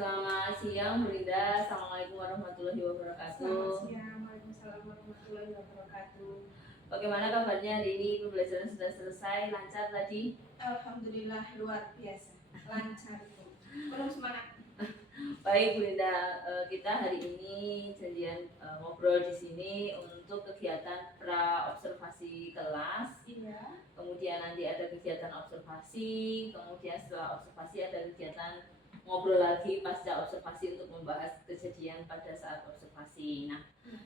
Selamat siang Bu Linda. Assalamualaikum warahmatullahi wabarakatuh. Selamat siang, waalaikumsalam warahmatullahi wabarakatuh. Bagaimana kabarnya hari ini? Pembelajaran sudah selesai, lancar tadi? Alhamdulillah luar biasa, lancar Bu. Penuh semangat. Baik Bu Linda, kita hari ini janjian ngobrol di sini untuk kegiatan pra observasi kelas. Iya. Kemudian nanti ada kegiatan observasi, kemudian setelah observasi ada kegiatan ngobrol lagi pasca observasi untuk membahas kejadian pada saat observasi. Nah,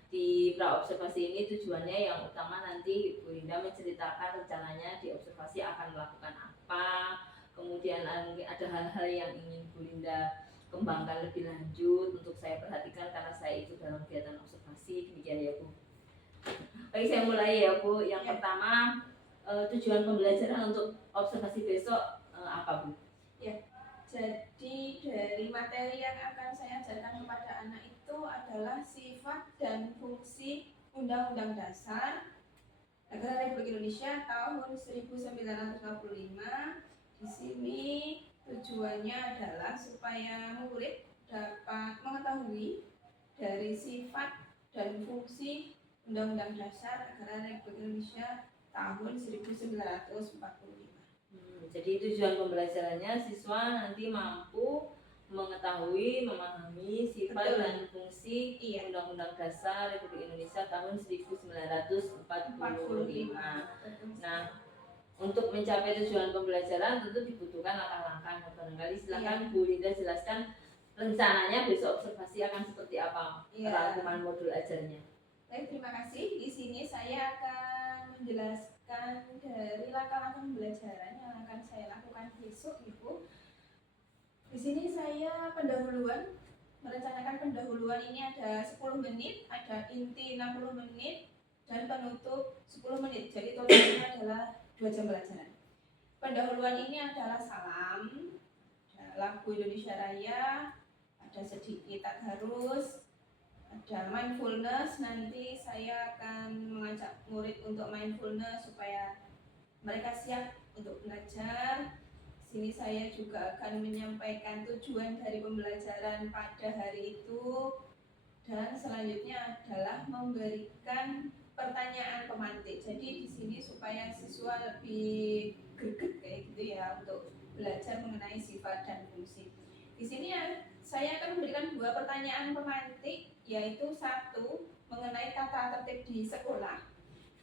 di pra observasi ini tujuannya yang utama nanti Bu Linda menceritakan rencananya di observasi akan melakukan apa, kemudian ada hal-hal yang ingin Bu Linda kembangkan lebih lanjut untuk saya perhatikan karena saya ikut dalam kegiatan observasi. Demikian ya Bu. Baik, saya mulai ya Bu. Yang pertama, tujuan pembelajaran untuk observasi besok apa Bu? Ya, jadi dari materi yang akan saya ajarkan kepada anak itu adalah sifat dan fungsi Undang-Undang Dasar Negara Republik Indonesia tahun 1945. Di sini tujuannya adalah supaya murid dapat mengetahui dari sifat dan fungsi Undang-Undang Dasar Negara Republik Indonesia tahun 1945. Jadi tujuan pembelajarannya siswa nanti mampu mengetahui, memahami sifat dan fungsi Undang-Undang Dasar Republik Indonesia tahun 1945. Nah, untuk mencapai tujuan pembelajaran tentu dibutuhkan langkah-langkah. Barangkali silakan Bu Linda jelaskan rencananya besok observasi akan seperti apa rangkuman modul ajarnya. Baik, terima kasih. Di sini saya akan menjelaskan dari langkah-langkah pembelajaran yang akan saya lakukan besok, Ibu. Di sini saya merencanakan pendahuluan ini ada 10 menit, ada inti 60 menit, dan penutup 10 menit. Jadi totalnya adalah 2 jam pelajaran. Pendahuluan ini adalah salam, ada lagu Indonesia Raya, ada sedikit tadarus, ada mindfulness. Nanti saya akan mengajak murid untuk mindfulness supaya mereka siap untuk belajar. Sini saya juga akan menyampaikan tujuan dari pembelajaran pada hari itu, dan selanjutnya adalah memberikan pertanyaan pemantik. Jadi di sini supaya siswa lebih greget kayak gitu ya untuk belajar mengenai sifat dan fungsi. Di sini saya akan memberikan 2 pertanyaan pemantik, yaitu 1 mengenai tata tertib di sekolah.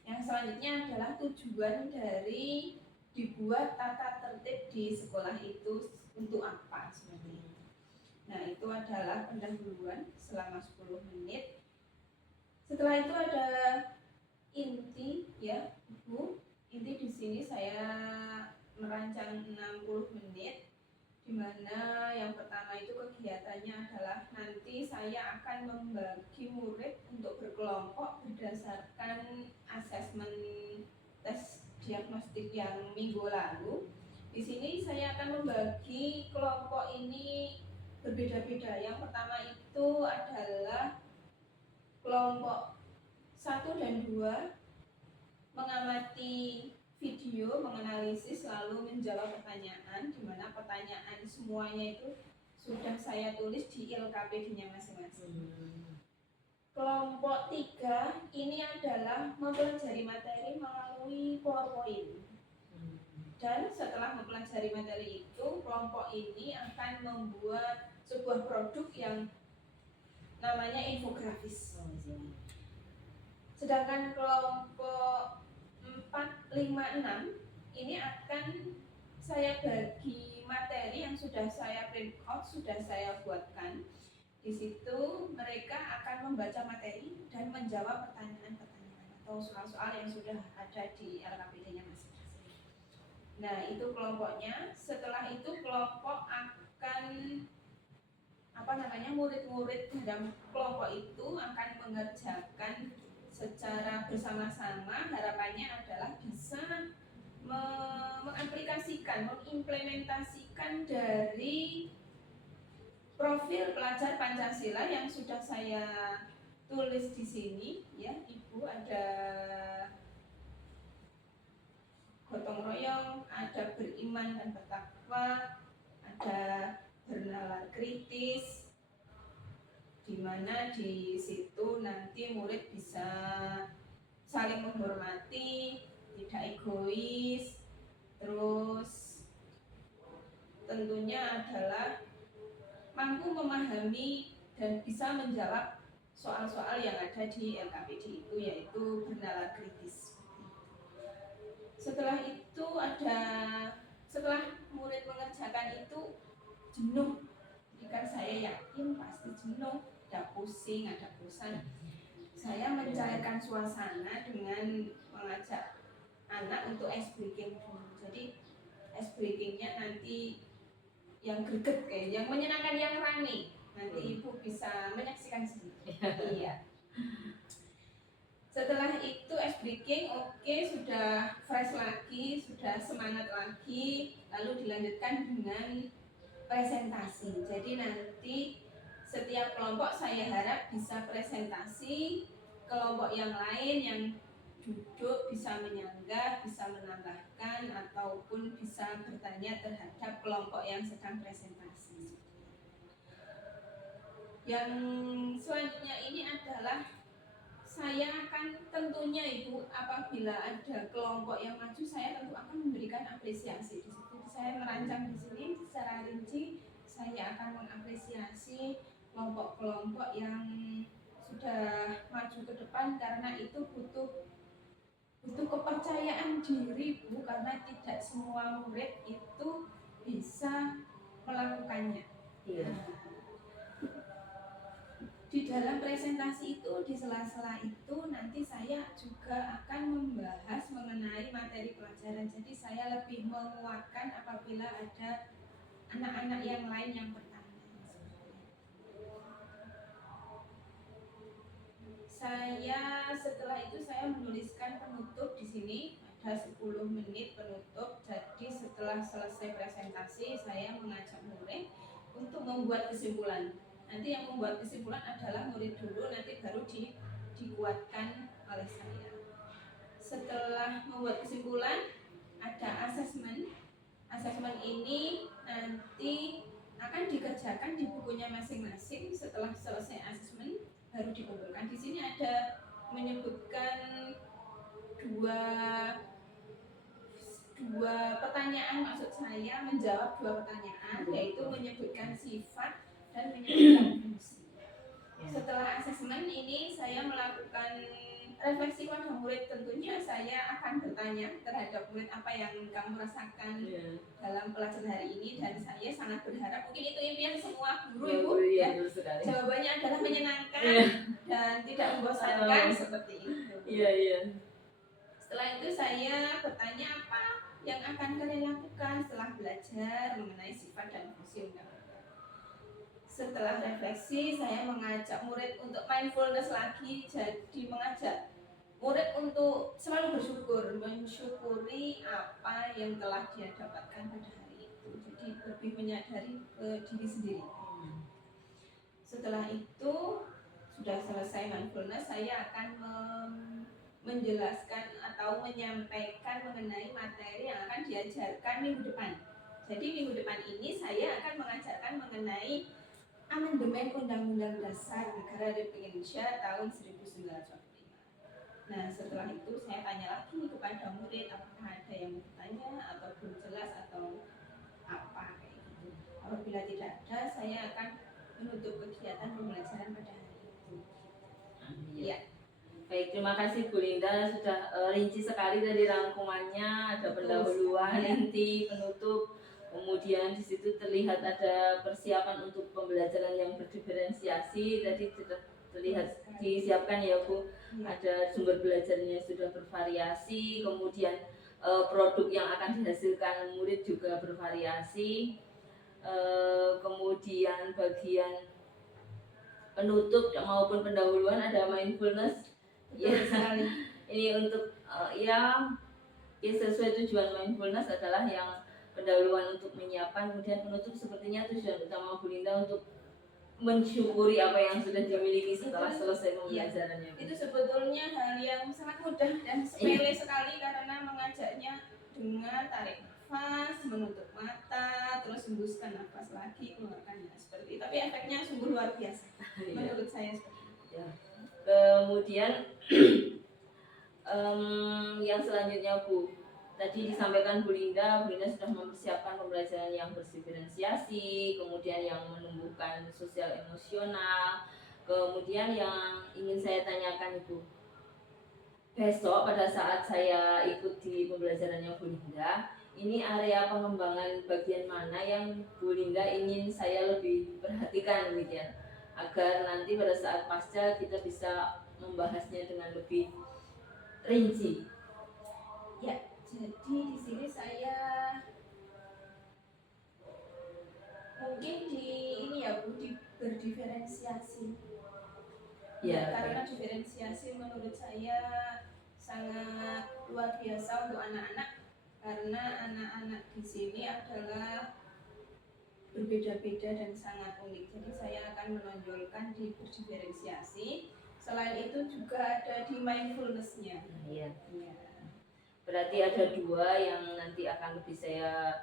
Yang selanjutnya adalah tujuan dari dibuat tata tertib di sekolah itu untuk apa seperti itu. Nah, itu adalah pendahuluan selama 10 menit. Setelah itu ada inti ya, Ibu. Inti di sini saya merancang 60 menit, di mana yang pertama itu kegiatannya adalah nanti saya akan membagi murid untuk berkelompok berdasarkan asesmen tes diagnostik yang minggu lalu. Di sini saya akan membagi kelompok ini berbeda-beda. Yang pertama itu adalah kelompok 1 dan 2 mengamati video, menganalisis, lalu menjawab pertanyaan, di mana pertanyaan semuanya itu sudah saya tulis di LKPD-nya masing-masing. Kelompok 3 ini adalah mempelajari materi melalui PowerPoint. Dan setelah mempelajari materi itu, kelompok ini akan membuat sebuah produk yang namanya infografis. Sedangkan kelompok 4, 5, 6 ini akan saya bagi materi yang sudah saya print out, sudah saya buatkan. Di situ mereka akan membaca materi dan menjawab pertanyaan-pertanyaan atau soal-soal yang sudah ada di LKPD-nya masing-masing. Nah, itu kelompoknya. Setelah itu kelompok akan murid-murid dalam kelompok itu akan mengerjakan secara bersama-sama. Harapannya adalah bisa mengaplikasikan, mengimplementasikan dari profil pelajar Pancasila yang sudah saya tulis di sini ya, Ibu. Ada gotong royong, ada beriman dan bertakwa, ada bernalar nalar kritis, di mana di situ nanti murid bisa saling menghormati, tidak egois, terus tentunya adalah mampu memahami dan bisa menjawab soal-soal yang ada di LKPD itu, yaitu bernalar kritis. Setelah murid mengerjakan itu jenuh, kan saya yakin pasti jenuh, ada pusing, ada bosan. Saya mencairkan suasana dengan mengajak anak untuk ice breaking dulu. Jadi ice breakingnya nanti yang greget, yang menyenangkan, yang rame. Nanti ibu bisa menyaksikan sendiri. Iya. Setelah itu ice breaking, oke, sudah fresh lagi, sudah semangat lagi, lalu dilanjutkan dengan presentasi. Jadi nanti setiap kelompok saya harap bisa presentasi, kelompok yang lain yang duduk bisa menyanggah, bisa menambahkan, ataupun bisa bertanya terhadap kelompok yang sedang presentasi. Yang selanjutnya ini adalah saya akan tentunya Ibu, apabila ada kelompok yang maju, saya tentu akan memberikan apresiasi. Di situ saya merancang di sini secara rinci, saya akan mengapresiasi kelompok-kelompok yang sudah maju ke depan, karena itu butuh kepercayaan diri Bu, karena tidak semua murid itu bisa melakukannya. Iya. Di dalam presentasi itu, di sela-sela itu nanti saya juga akan membahas mengenai materi pelajaran. Jadi saya lebih menguatkan apabila ada anak-anak yang lain yang bertanya. Setelah itu saya menuliskan penutup di sini, ada 10 menit penutup. Jadi setelah selesai presentasi, saya mengajak murid untuk membuat kesimpulan. Nanti yang membuat kesimpulan adalah murid dulu, nanti baru dikuatkan oleh saya. Setelah membuat kesimpulan, ada asesmen. Asesmen ini nanti akan dikerjakan di bukunya masing-masing. Setelah selesai asesmen, baru dikumpulkan. Di sini ada menyebutkan dua pertanyaan, maksud saya menjawab dua pertanyaan, yaitu menyebutkan sifat dan menyebutkan fungsi. Setelah asesmen ini saya melakukan refleksi pada murid. Tentunya saya akan bertanya terhadap murid, apa yang kamu rasakan dalam pelajaran hari ini, dan saya sangat berharap, mungkin itu impian semua guru Ibu ya, jawabannya adalah menyenangkan dan tidak membosankan seperti itu. Iya. Setelah itu saya bertanya, apa yang akan kalian lakukan setelah belajar mengenai sifat dan fungsi undang-undang. Setelah refleksi, saya mengajak murid untuk mindfulness lagi. Jadi mengajak murid untuk selalu bersyukur, mensyukuri apa yang telah dia dapatkan pada hari itu. Jadi lebih menyadari diri sendiri. Setelah itu sudah selesai mindfulness, saya akan menjelaskan atau menyampaikan mengenai materi yang akan diajarkan minggu depan. Jadi minggu depan ini saya akan mengajarkan mengenai Amandemen Undang-Undang Dasar Negara Republik Indonesia tahun 1945. Nah, setelah itu saya tanya lagi kepada murid, apakah ada yang bertanya atau belum jelas atau apa kayak gitu. Apabila tidak ada, saya akan menutup kegiatan pembelajaran pada hari itu. Iya. Baik, terima kasih Bu Linda, sudah rinci sekali dari rangkumannya, ada pendahuluan, inti, penutup, kemudian di situ terlihat ada persiapan untuk pembelajaran yang berdiferensiasi, tadi sudah terlihat disiapkan ya Bu, ada sumber belajarnya sudah bervariasi, kemudian produk yang akan dihasilkan murid juga bervariasi, kemudian bagian penutup maupun pendahuluan ada mindfulness. Ya, ini untuk ya sesuai tujuan mindfulness adalah yang pendahuluan untuk menyiapkan, kemudian penutup sepertinya tujuan utama Bu Linda untuk mensyukuri apa yang sudah dimiliki setelah selesai pembelajarannya. Itu sebetulnya hal yang sangat mudah dan sepele sekali, karena mengajaknya dengan tarik nafas, menutup mata, terus hembuskan nafas lagi, keluarkan. Seperti itu. Tapi efeknya sungguh luar biasa menurut saya seperti itu. Ya. Kemudian yang selanjutnya Bu, tadi disampaikan Bu Linda sudah mempersiapkan pembelajaran yang berdiferensiasi, kemudian yang menumbuhkan sosial emosional. Kemudian yang ingin saya tanyakan Ibu, besok pada saat saya ikut di pembelajarannya Bu Linda, ini area pengembangan bagian mana yang Bu Linda ingin saya lebih perhatikan demikian, agar nanti pada saat pasca kita bisa membahasnya dengan lebih rinci. Ya, jadi di sini saya mungkin di ini ya Bu, berdiferensiasi. Ya, karena diferensiasi menurut saya sangat luar biasa untuk anak-anak, karena anak-anak di sini adalah berbeda-beda dan sangat unik. Jadi saya akan menonjolkan di berdiferensiasi. Selain itu juga ada di mindfulness-nya. Iya. Ya. Berarti ada dua yang nanti akan lebih saya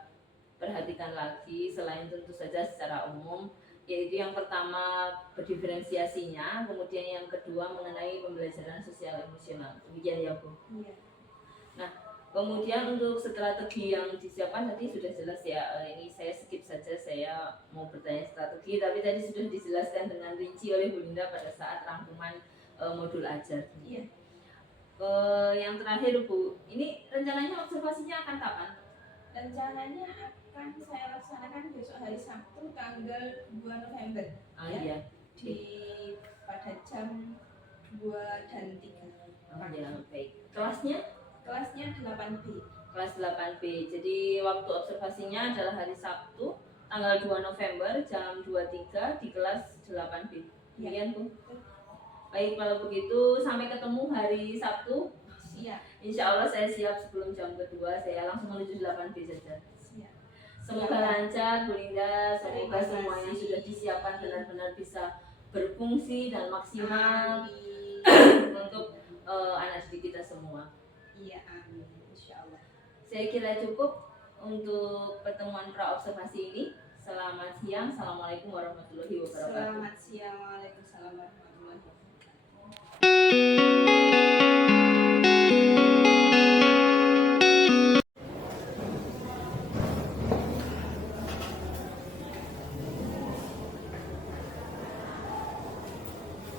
perhatikan lagi selain tentu saja secara umum, yaitu yang pertama berdiferensiasinya, kemudian yang kedua mengenai pembelajaran sosial emosional. Demikian ya Bu. Iya. Nah, kemudian untuk strategi yang disiapkan tadi sudah jelas ya. Ini saya skip saja, saya mau bertanya strategi, tapi tadi sudah dijelaskan dengan rinci oleh Bu Linda pada saat rangkuman modul ajar. Iya. Yang terakhir Bu, ini rencananya observasinya akan kapan? Rencananya akan saya laksanakan besok hari Sabtu tanggal 2 November. Iya. Pada jam 2 dan 3. Ya, baik. Kelasnya? Kelasnya 8B. Kelas 8B. Jadi waktu observasinya adalah hari Sabtu tanggal 2 November jam 23 di kelas 8B. Demikian Bu. Baik, kalau begitu sampai ketemu hari Sabtu. Siap. Insya Allah saya siap sebelum jam kedua, saya langsung menuju 8B saja. Siap. Semoga lancar Bu Linda, semoga Terima semua yang kasih. sudah disiapkan benar-benar bisa berfungsi dan maksimal untuk anak didik kita semua. Iya, amin. Insya Allah. Saya kira cukup untuk pertemuan pra-observasi ini. Selamat siang, Assalamualaikum warahmatullahi wabarakatuh. Selamat siang, Waalaikumsalam warahmatullahi wabarakatuh.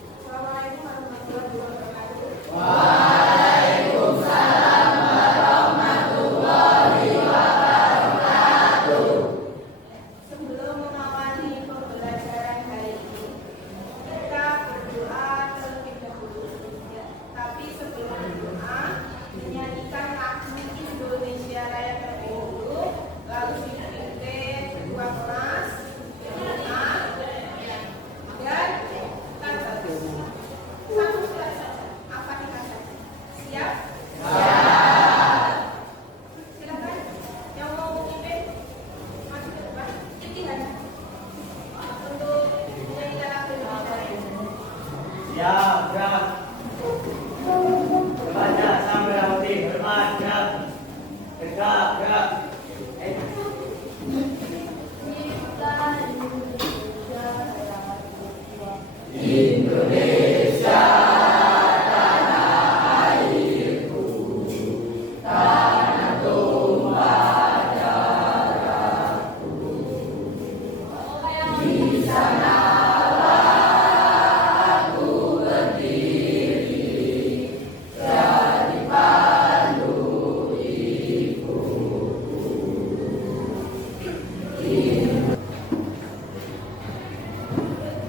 Assalamualaikum warahmatullahi wabarakatuh. Sebelum mengawali pembelajaran hari ini, kita berdoa terlebih dahulu. Tapi sebelum berdoa, menyanyikan lagu Indonesia Raya terlebih dahulu, lalu dipimpin ketua kelas, doa, dan kita bagus. Satu surat saja, apa kita saja. Siap? Silakan yang mau memimpin maju ke depan. Itihan untuk menyanyikan lagu Indonesia Raya. Ya, gerak. Baca sambil hati, hormat, gerak. Tegak, gerak.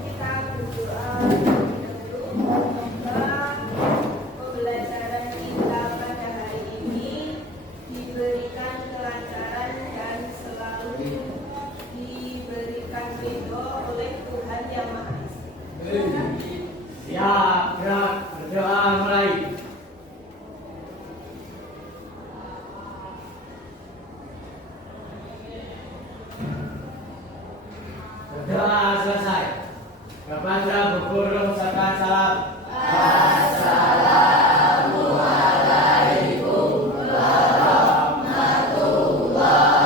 Kita berdoa dulu, semoga pembelajaran kita pada hari ini diberikan kelancaran dan selalu diberikan ridho oleh Tuhan Yang Maha Esa. Ya, gerak. Berdoa mulai. Berdoa selesai. Kepada berguru serta salam. Assalamualaikum warahmatullahi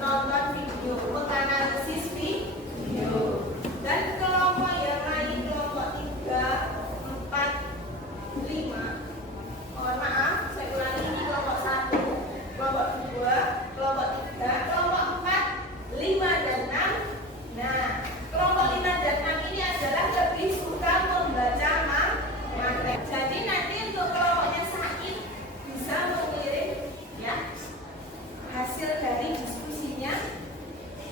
nonton video, menganalisis video. Dan kelompok yang lain, kelompok 3, 4, 5. Mohon maaf, saya ulangi, ini kelompok 1, kelompok 2, kelompok 3, kelompok 4, 5 dan 6. Nah, kelompok 5 dan 6 ini adalah lebih suka membaca materi. Jadi nanti untuk kelompoknya Said bisa mengirim ya hasil dari diskusinya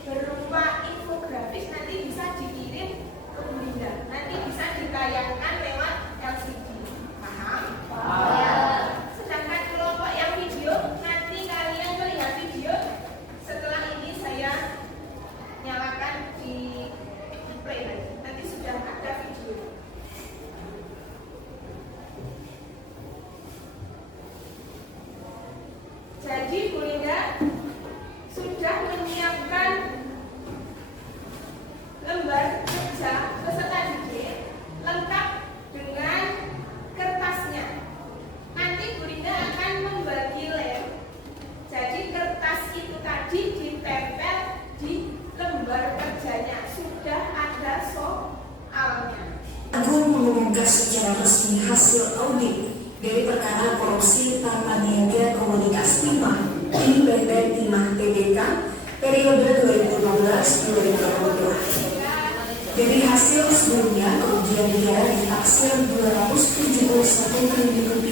berupa infografis, nanti bisa dikirim ke Bunda. Nanti bisa ditayangkan lewat LCD. Paham? Ya. Sedangkan kelompok yang video, nanti kalian melihat video. Setelah ini saya nyalakan di play lagi. Nanti sudah ada video. Jadi Bu Linda sudah menyiapkan lembar kerja peserta didik lengkap dengan kertasnya. Nanti Bu Linda akan membagi lem. Jadi kertas itu tadi ditempel di lembar kerjanya. Sudah ada soalnya. Agung mengumumkan secara resmi hasil audit dari perkara korupsi tata niaga komunitas Timah di PT Timah Tbk periode 2015-2022. Dari hasil sebelumnya, kerugian negara ditaksir Rp271 triliun.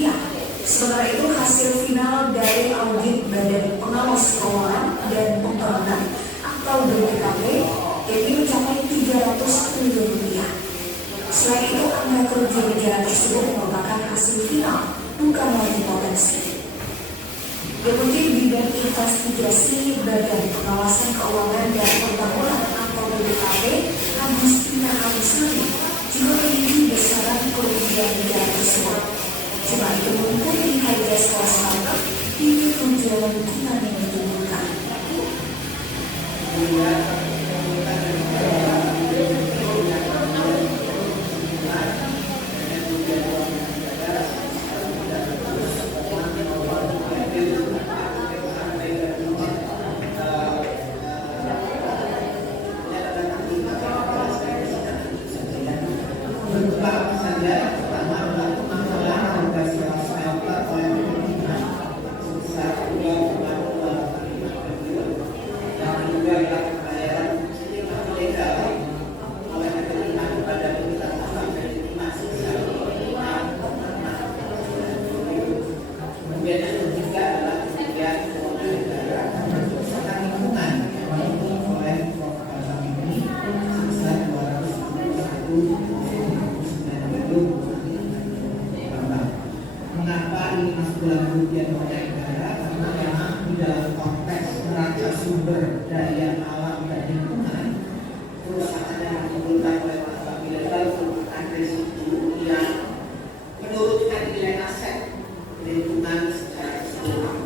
Sementara itu hasil final dari audit Badan Pengawas Keuangan dan Pembangunan atau BPKP jadi mencapai Rp300 triliun. Selain itu, angka kerugian negara tersebut merupakan hasil final, bukan lagi potensi. Deputi Bidang Investigasi Badan Pengawasan Keuangan dan Pembangunan atau BPKP, Agustina Alisari, juga menilai besaran kerugian negara tersebut. Cuma itu mengikuti harga sekolah startup ini tujuan bukan yang ditentukan. Mengapa ini masuk dalam kerugian negara? Karena memang di dalam konteks neraca sumber daya alam dan lingkungan, kerusakan yang ditimbulkan oleh masalah ilegal merupakan risiko yang menurunkan nilai aset lingkungan secara keseluruhan.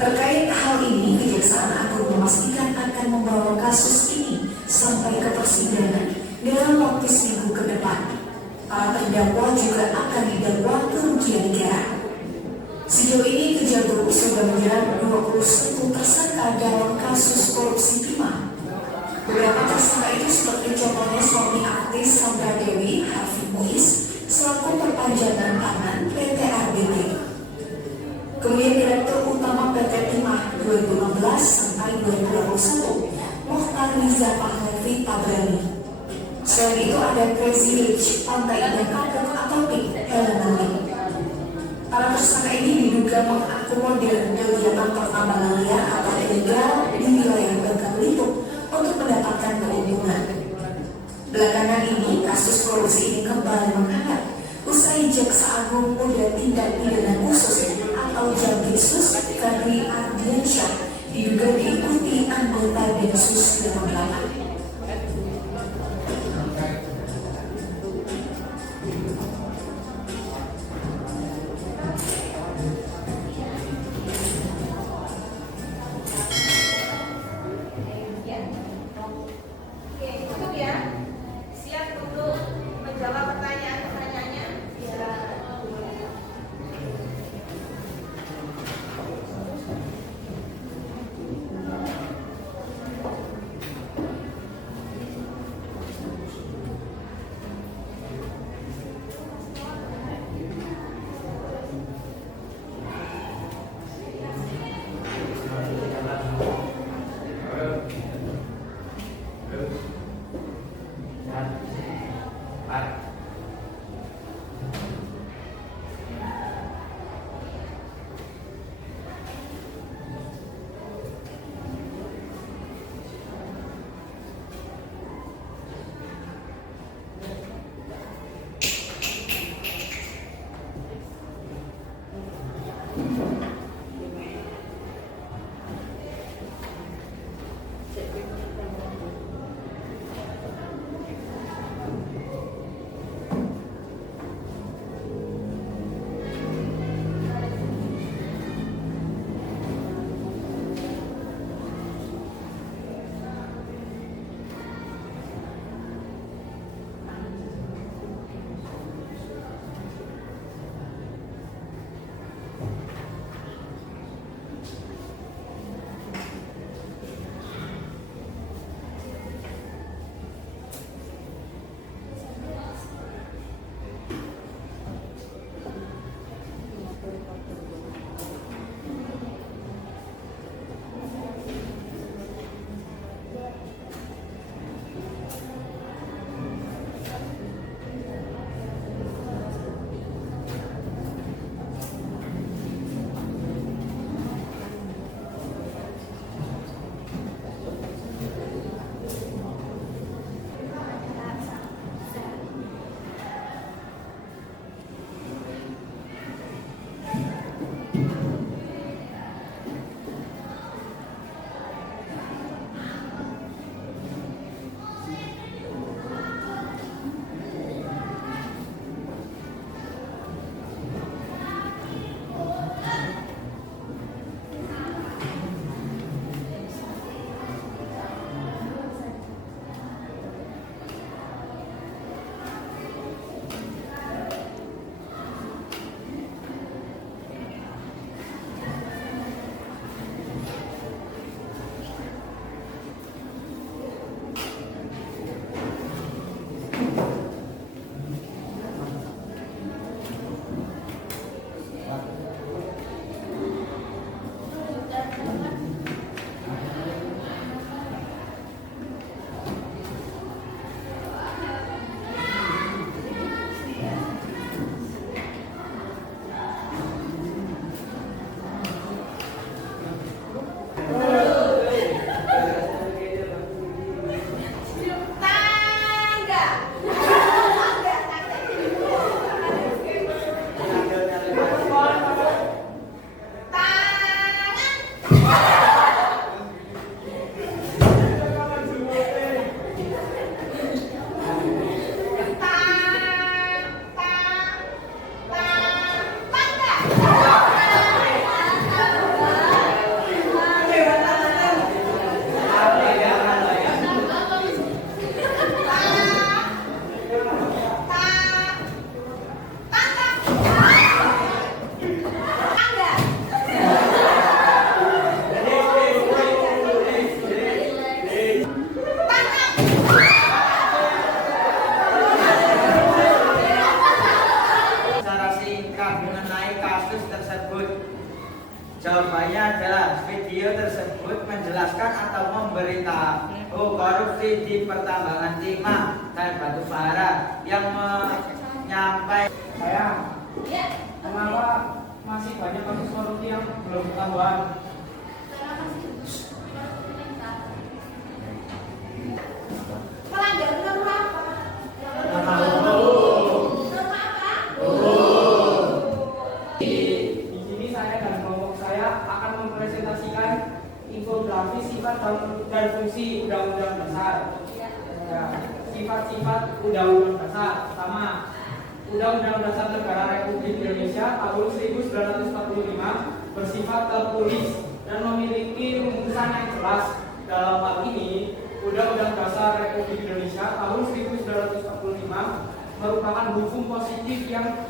Terkait hal ini, Kejaksaan Agung memastikan akan membawa kasus ini sampai ke persidangan dalam waktu seminggu ke depan. Para terdakwa juga akan didakwa kerugian negara. Sejauh ini Kejagung sudah menjerat 21 tersangka dalam kasus korupsi Timah. Beberapa tersangka itu seperti contohnya suami artis Sandra Dewi, Harvey Muiz, selaku perpanjangan tangan PT RBT. Kemudian Direktur Utama PT Timah 2016 sampai 2021, Mohtar Riza Pahlavi Tabrani. Selain itu ada Crazy Rich, Pantai Indah Kapuk atau PIK, Helena Lim. Para tersangka ini diduga mengakomodir kegiatan pertambangan liar atau ilegal di wilayah Bangka Belitung untuk mendapatkan keuntungan. Belakangan ini, kasus korupsi ini kembali menghangat usai Jaksa Agung Muda Tindak Pidana Khusus atau Jampitsus Kadri Ardiansyah diduga diikuti anggota Densus 88. menjelaskan atau memberitahu korupsi di pertambangan timah dan batu bara yang menyampaikan. Sayang, Ya, kenapa masih banyak kasus korupsi yang belum ketahuan? karena masih melanggar norma apa? Norma apa? Di sini saya dan kelompok saya akan mempresentasikan infografis sifat dan fungsi Undang-Undang Dasar. Ya, sifat-sifat Undang-Undang Dasar. Pertama, Undang-Undang Dasar Negara Republik Indonesia tahun 1945 bersifat tertulis dan memiliki rumusan yang jelas. Dalam hal ini, Undang-Undang Dasar Republik Indonesia tahun 1945 merupakan hukum positif yang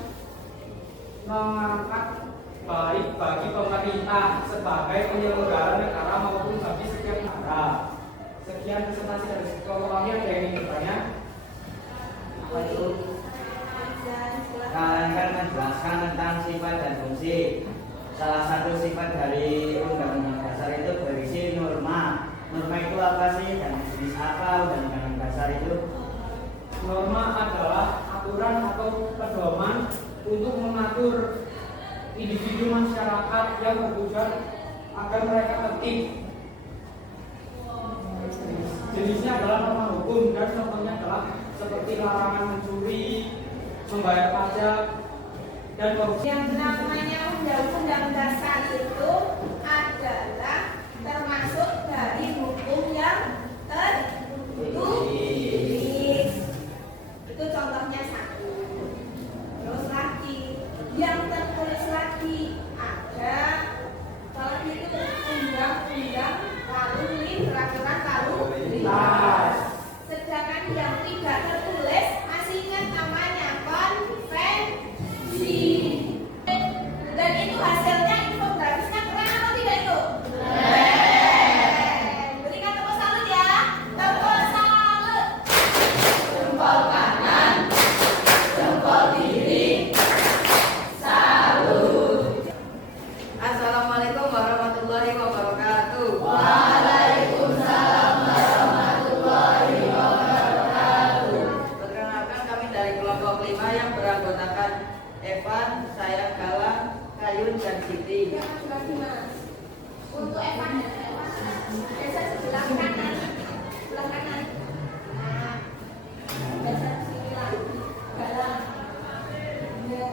mengangkat baik bagi pemerintah sebagai penyelenggara negara maupun bagi setiap negara. Sekian presentasi dari kelompok kami. Ada yang ingin bertanya? Apa itu? Kalian kan menjelaskan tentang sifat dan fungsi. Salah satu sifat dari Undang-Undang Dasar itu berisi norma. Norma itu apa sih dan jenis apa Undang-Undang Dasar itu? Norma adalah aturan atau pedoman untuk mengatur individu masyarakat yang bertujuan agar mereka tertib. Jenisnya adalah norma hukum dan contohnya adalah seperti larangan mencuri, membayar pajak, dan korupsi. Yang namanya Undang-Undang Dasar itu adalah termasuk dari hukum yang tertulis. Itu contohnya satu. Terus lagi yang tertulis lagi ada kalau itu undang-undang lalu peraturan lalu lintas. Sedangkan yang tidak tertulis masih ingat namanya konvensi. Dan itu hasilnya infografisnya keren atau tidak itu? Keren. Berikan tepuk salut ya. Tepuk salut. Jempol kanan, jempol kiri. Salut. Assalamualaikum warahmatullahi wabarakatuh. Waalaikumsalam warahmatullahi wabarakatuh. Perkenalkan kami dari kelompok 5 yang beranggotakan Evan, saya Galang, Kayun, dan Siti. Jangan lagi mas. Untuk Evan, geser sebelah kanan, sebelah kanan. Nah, geser sini lagi. Galang. Ya.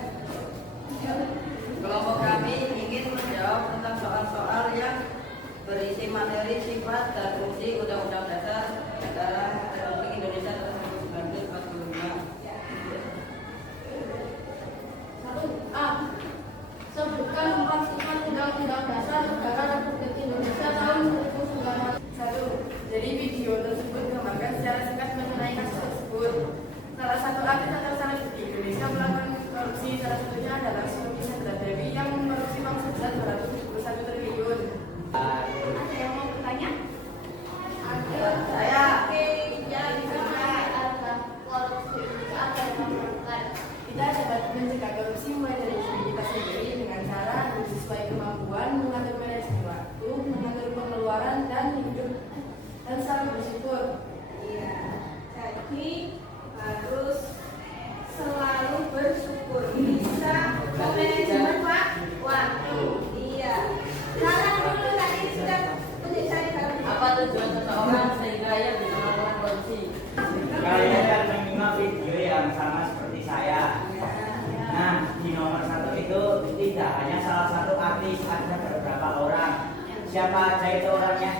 Kelompok kami ingin menjawab tentang soal-soal yang berisi materi sifat dan fungsi Undang-Undang Dasar Negara Republik Indonesia tahun 1945. Sebutkan 4 sifat Undang-Undang Dasar Negara Republik Indonesia tahun 1945. 1. Jadi video tersebut menggambarkan secara singkat mengenai kasus tersebut. Salah satu artis atau selebriti di Indonesia melakukan korupsi, salah satunya adalah Suami Sandra Dewi yang memkorupsi uang sebesar 271 triliun. Ada yang mau bertanya? Ada. Saya. Oke, ya bisa. Korupsi itu apa yang memperlukan? Kita dapat mencegah korupsi mulai dari diri kita sendiri dengan cara sesuai kemampuan, mengatur manajemen waktu, mengatur pengeluaran dan hidup, dan selalu bersyukur. Iya. Jadi harus selalu bersyukur, bisa manajemen waktu. Iya. Salah dulu tadi sudah menyelesaikan dalam Apa tujuan seseorang sehingga ia bisa melakukan korupsi? Kalian kan menyimak video yang sama seperti saya. Nah, di nomor 1 itu tidak hanya salah satu artis, ada beberapa orang. Siapa aja itu orangnya?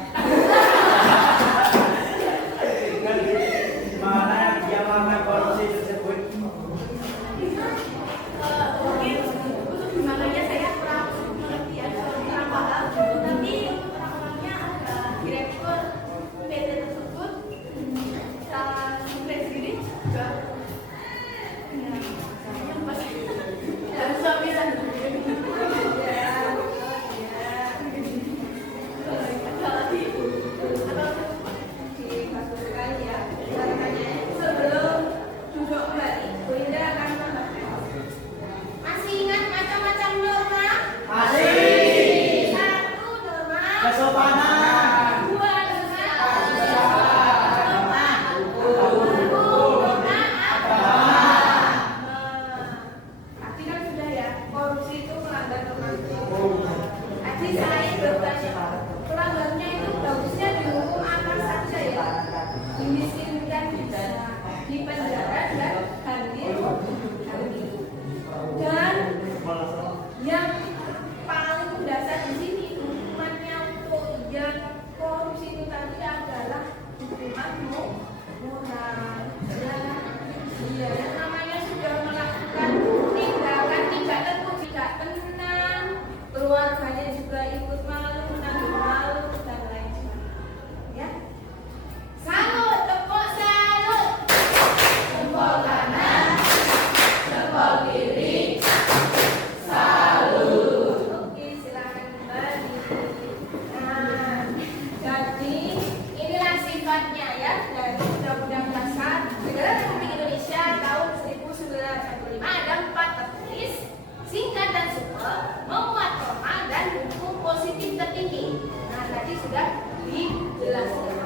Mana dia melakukan korupsi tersebut? Mungkin untuk gimana saya kurang mengerti ya, kurang paham. Tapi orang-orangnya ada direktur PT tersebut, dan presiden juga. Ya, yang pasti. Dan suami Sandra Dewi. Ada lagi. sini tadi adalah hukuman moral. Iya, yang namanya sudah melakukan tindakan tidak tentu, tidak tenang, keluarganya juga ikut malu, menanggung malu dan lain sebagainya. Ya. Salut, tepuk salut. Jempol kanan, jempol kiri. Salut. Oke, silakan kembali. Nah, jadi inilah sifatnya ya dari Undang-Undang Dasar Negara Republik Indonesia tahun 1945. Ada 4 tertulis, singkat dan supel, memuat formal dan hukum positif tertinggi. Nah, tadi sudah dijelaskan.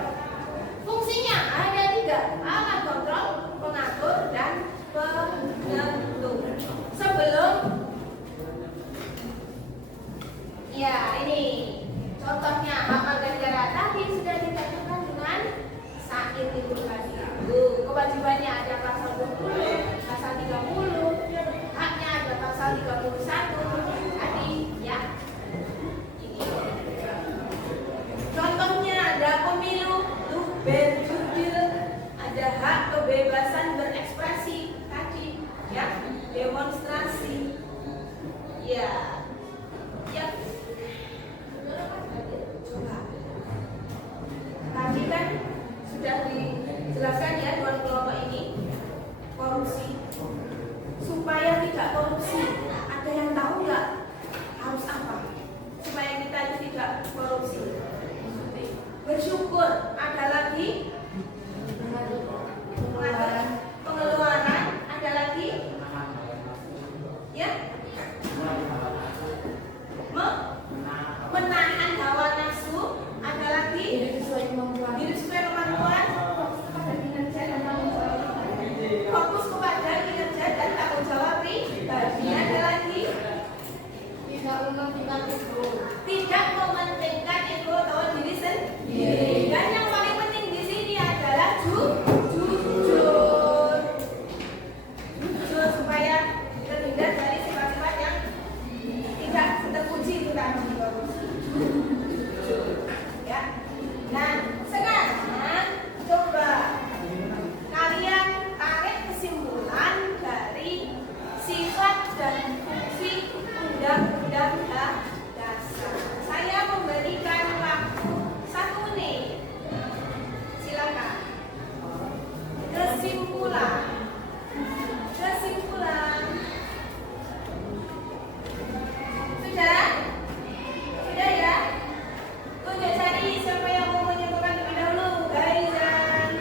Fungsinya ada 3, alat kontrol, pengatur, dan penentu. Sebelum ya ini contohnya hak warga negara tadi sudah ditentukan dengan sair itu tadi. Kewajibannya ada pasal 20, pasal 30, haknya ada pasal 31 tadi ya. Ini contohnya ada pemilu, berjudil, ada hak kebebasan berekspresi tadi ya, demonstrasi ya. Ya. Coba. Tadi kan sudah dijelaskan ya dua kelompok ini korupsi. Supaya tidak korupsi, ada yang tahu nggak harus apa? Supaya kita tidak korupsi. Bersyukur. Ada lagi pengeluaran. Ada lagi ya. Menahan hawa nafsu. Ada lagi hidup sesuai kemampuan. Fokus kepada kinerja dan tanggung jawab pribadi. Ada lagi tidak mementingkan ego atau diri sendiri. Dan yang paling penting di sini adalah jujur supaya terhindar dari sifat-sifat yang tidak terpuji, terutama di korupsi. Ya. Nah, sekarang coba kalian tarik kesimpulan dari sifat dan fungsi Undang-Undang Dasar. Saya memberikan waktu 1 menit. Silakan. Kesimpulan. Sudah? Sudah ya? Tunjuk cari siapa yang mau menyimpulkan terlebih dahulu, Gaizan.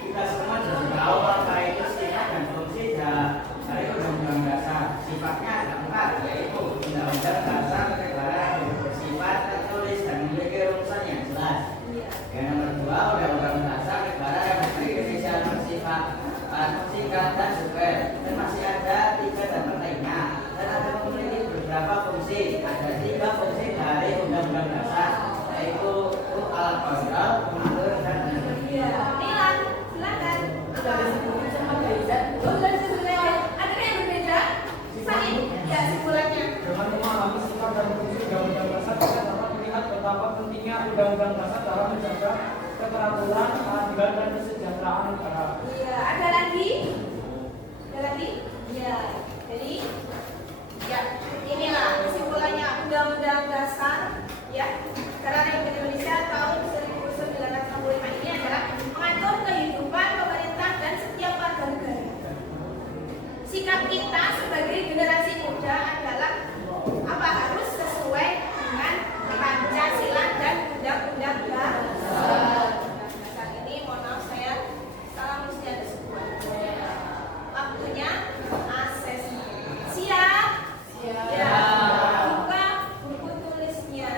Kita semua sudah tahu apa itu sifat dan fungsi dari Undang-Undang Dasar. Sifatnya ada 4, yaitu Undang-Undang Dasar Negara yang bersifat tertulis dan memiliki rumusan yang jelas. Yang nomor 2, Undang-Undang Dasar Negara yang Republik Indonesia bersifat singkat dan supel. Dan masih ada 3 dan lainnya. Dan ada memiliki beberapa fungsi. Ada 3 fungsi dari Undang-Undang Dasar, yaitu alat kontrol, pengatur, dan penentu. Nilan, silakan. Sudah disebutkan sama Gaizan. Sudah disebutkan. Ada yang berbeda? Sain, ya simpulannya. Dengan memahami sifat dan fungsi Undang-Undang Dasar, kita dapat melihat betapa pentingnya Undang-Undang Dasar dalam menjaga keteraturan, keadilan, dan kesejahteraan negara. Iya, ada lagi? Ada lagi? Iya. Jadi, ya inilah kesimpulannya Undang-Undang Dasar ya Negara Republik Indonesia tahun 1945 ini adalah mengatur kehidupan pemerintah dan setiap warga negara. Sikap kita sebagai generasi muda adalah apa, harus sesuai dengan Pancasila dan Undang-Undang Dasar. Ini mohon maaf saya salah mesti ada sebuah. Waktunya asesmen. Siap? Siap. Ya. Buka buku tulisnya.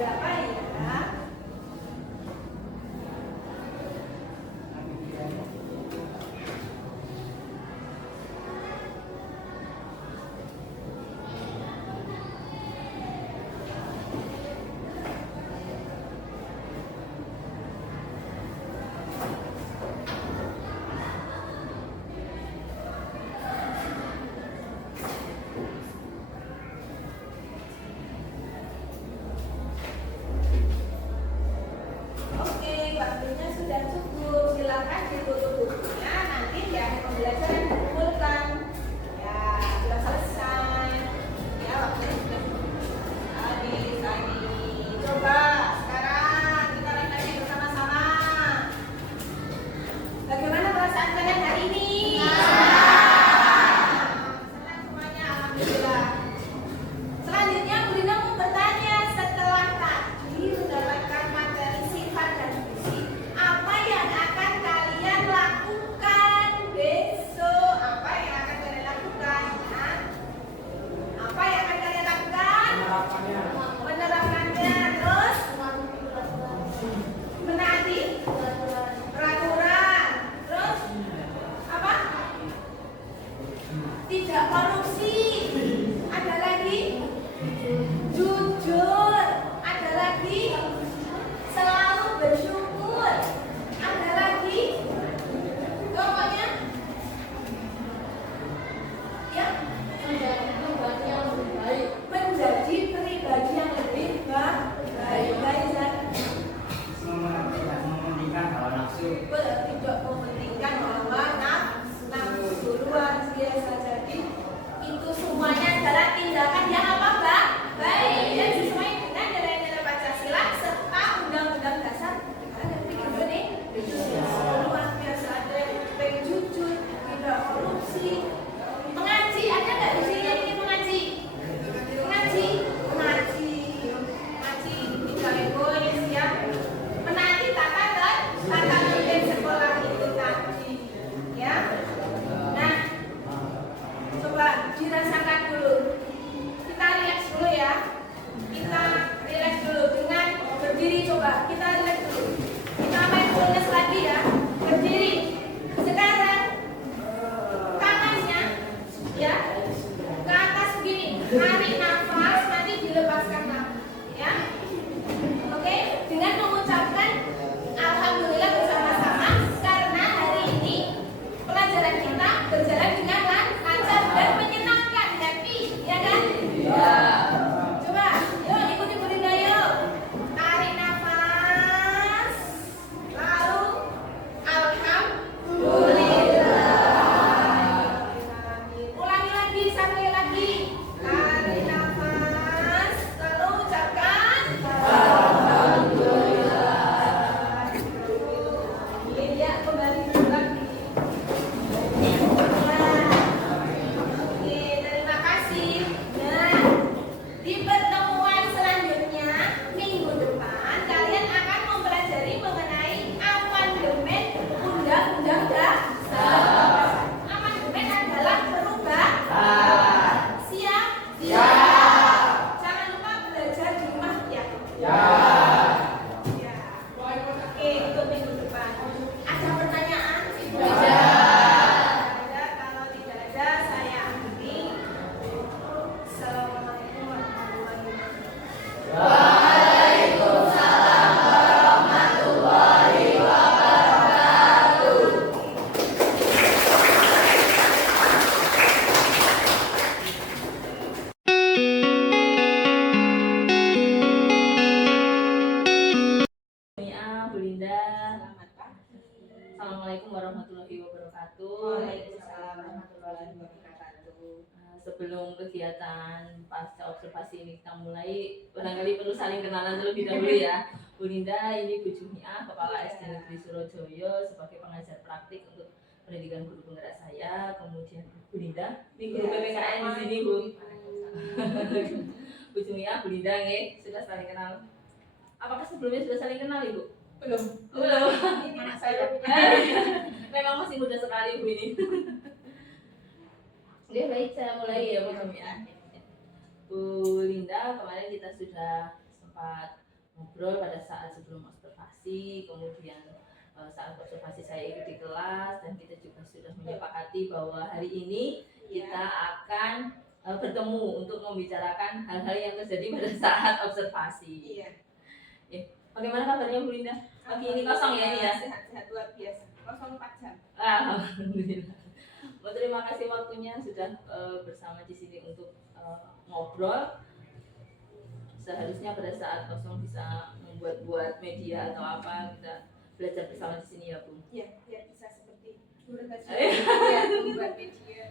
berapa ya? Oke, waktunya sudah cukup. Silakan ditutup bukunya. Nanti di akhir pembelajaran dikumpulkan. Ya, sudah selesai. Ya, waktunya sudah cukup. Tadi. Coba sekarang kita refleksi bersama-sama. Bagaimana perasaan kalian hari ini? Senang semuanya, alhamdulillah. Selanjutnya Bu Dina mau bertanya, setelah tadi mendapatkan materi sifat dan fungsi, apa yang akan kalian lakukan besok? Apa yang akan kalian lakukan? Hah? Apa yang akan kalian lakukan? Menerapkannya. Terus menaati peraturan. Terus apa? Tidak korupsi. Ada lagi? Jujur. Ada lagi? Selalu bersyukur. Ada lagi? Pokoknya ya, menjadi pribadi yang lebih baik. Mementingkan hawa nafsu. Tidak mementingkan hawa nafsu. Luar biasa. Jadi itu semuanya adalah tindakan yang apa, Mbak? Baik. Dan sesuai dengan nilai-nilai Pancasila serta Undang-Undang Dasar Republik Indonesia. Luar biasa. Ada yang pengen jujur, tidak korupsi. Mengaji, ada nggak di sini yang ingin mengaji? Mengaji, tidak egois ya. Menaati tata tertib sekolah itu tadi, ya. Nah, coba dirasakan dulu. Kita relax dulu ya. Kita relax dulu dengan berdiri. Coba kita relax dulu. Kita mindfulness lagi ya. Berdiri. Sekarang tangannya ya ke atas begini. Tarik nafas, nanti dilepaskan lagi, ya. Oke, dengan mengucapkan alhamdulillah bersama-sama karena hari ini pelajaran kita berjalan dengan lancar dan menyenangkan, happy, ya kan? Ya. Coba, yuk ikuti Bu Dinda yuk. Tarik nafas, lalu alhamdulillah. Ulangi lagi, sekali lagi. Tarik nafas, lalu ucapkan alhamdulillah. Ya, kembali lagi. Oke, terima kasih. Nah, di pertemuan selanjutnya minggu depan kalian akan mempelajari mengenai amandemen Undang-Undang Dasar. Amandemen adalah perubahan. Siap? Jangan lupa belajar di rumah ya. Ya. Oke, untuk minggu depan. Ada pertanyaan? Ada. Kalau tidak ada, saya akhiri. Assalamualaikum warahmatullahi wabarakatuh. Bu Linda. Selamat pagi. Assalamualaikum warahmatullahi wabarakatuh. Waalaikumsalam warahmatullahi wabarakatuh. Sebelum kegiatan pasca observasi ini kita mulai, barangkali perlu saling kenalan terlebih dahulu ya. Bu Linda ini Bu Jumiah, Kepala SD Negeri Surojoyo sebagai pengajar praktik untuk pendidikan guru penggerak saya. Kemudian Bu Linda, ini guru PPKN di sini Bu. Bu Jumiah, Bu Linda, sudah saling kenal. Apakah sebelumnya sudah saling kenal Ibu? Belum. Ini anak saya. Memang masih muda sekali Bu ini. Oke, baik, saya mulai ya Bu Jumiah. Bu Linda, kemarin kita sudah sempat ngobrol pada saat sebelum observasi, kemudian saat observasi saya ikut di kelas, dan kita juga sudah menyepakati bahwa hari ini kita akan bertemu untuk membicarakan hal-hal yang terjadi pada saat observasi. Iya. Bagaimana kabarnya Bu Linda? Pagi ini kosong ya ini ya? Sehat-sehat luar biasa. Kosong 4 jam. Alhamdulillah. Terima kasih waktunya sudah bersama di sini untuk ngobrol. Seharusnya pada saat kosong bisa membuat media atau apa, kita belajar bersama di sini ya Bu. Iya, biar bisa seperti guru ya, membuat media.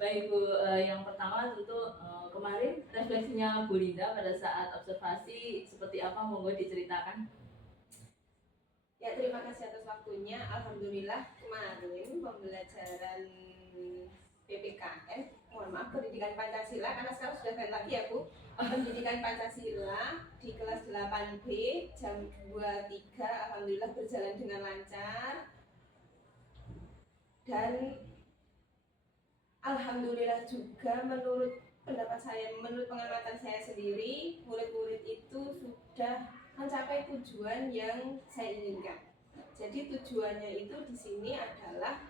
Baik Bu, yang pertama tentu kemarin refleksinya Bu Linda pada saat observasi seperti apa, monggo diceritakan. Ya, terima kasih atas waktunya. Alhamdulillah kemarin pembelajaran PPKN, mohon maaf, pendidikan Pancasila, karena sekarang sudah balik lagi ya Bu. Pendidikan Pancasila di kelas 8B jam 2.3 alhamdulillah berjalan dengan lancar. Dan alhamdulillah juga menurut pendapat saya, menurut pengamatan saya sendiri, murid-murid itu sudah mencapai tujuan yang saya inginkan. Jadi tujuannya itu di sini adalah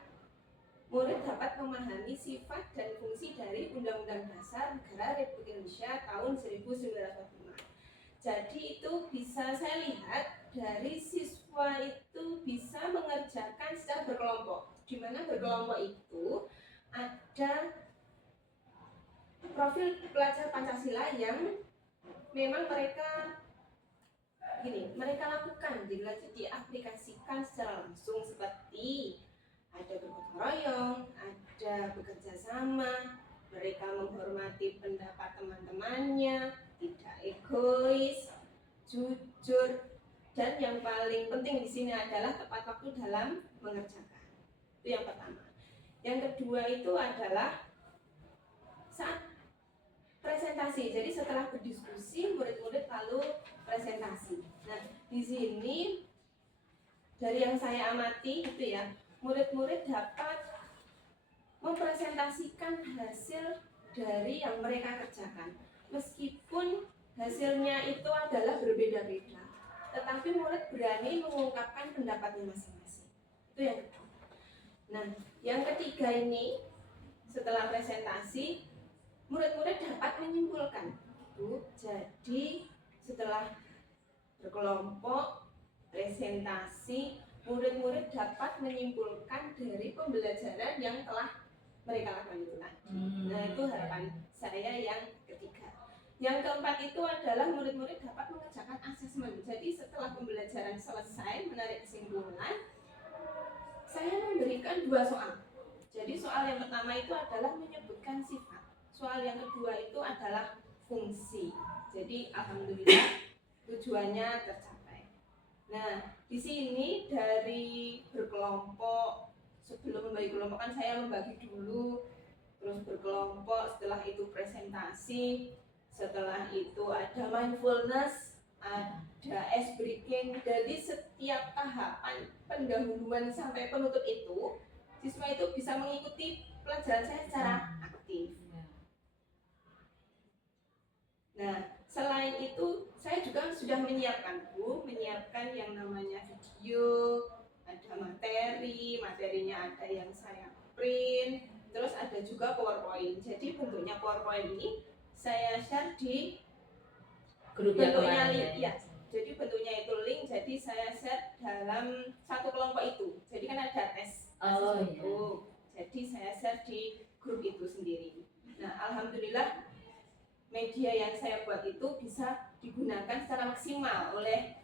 murid dapat memahami sifat dan fungsi dari Undang-Undang Dasar Negara Republik Indonesia tahun 1945. Jadi itu bisa saya lihat dari siswa itu bisa mengerjakan secara berkelompok. Di mana berkelompok itu ada profil pelajar Pancasila yang memang mereka lakukan, diaplikasikan secara langsung, seperti ada bergotong royong, ada bekerja sama, mereka menghormati pendapat teman-temannya, tidak egois, jujur, dan yang paling penting di sini adalah tepat waktu dalam mengerjakan. Itu yang pertama. Yang kedua itu adalah saat presentasi. Jadi setelah berdiskusi, murid-murid lalu presentasi. Nah, di sini dari yang saya amati gitu ya, murid-murid dapat mempresentasikan hasil dari yang mereka kerjakan. Meskipun hasilnya itu adalah berbeda-beda, tetapi murid berani mengungkapkan pendapatnya masing-masing. Itu yang kedua. Nah, yang ketiga ini, setelah presentasi, murid-murid dapat menyimpulkan. Jadi setelah berkelompok presentasi, murid-murid dapat menyimpulkan dari pembelajaran yang telah mereka lakukan itu tadi. Nah, itu harapan saya yang ketiga. Yang keempat itu adalah murid-murid dapat mengerjakan asesmen. Jadi setelah pembelajaran selesai, menarik kesimpulan, saya memberikan 2 soal. Jadi soal yang pertama itu adalah menyebutkan sifat. Soal yang kedua itu adalah fungsi. Jadi alhamdulillah tujuannya tercapai. Nah, di sini dari berkelompok, sebelum membagi kelompok kan saya membagi dulu, terus berkelompok, setelah itu presentasi, setelah itu ada mindfulness, ada ice breaking. Jadi setiap tahapan pendahuluan sampai penutup itu, siswa itu bisa mengikuti pelajaran saya secara aktif. Nah, selain itu saya juga sudah menyiapkan yang namanya video, ada materinya ada yang saya print, terus ada juga PowerPoint. Jadi bentuknya PowerPoint ini saya share di Grup bentuknya link, ya. Jadi bentuknya itu link, jadi saya share dalam satu kelompok itu. Jadi kan ada tes itu. Jadi saya share di grup itu sendiri. Nah, alhamdulillah media yang saya buat itu bisa digunakan secara maksimal oleh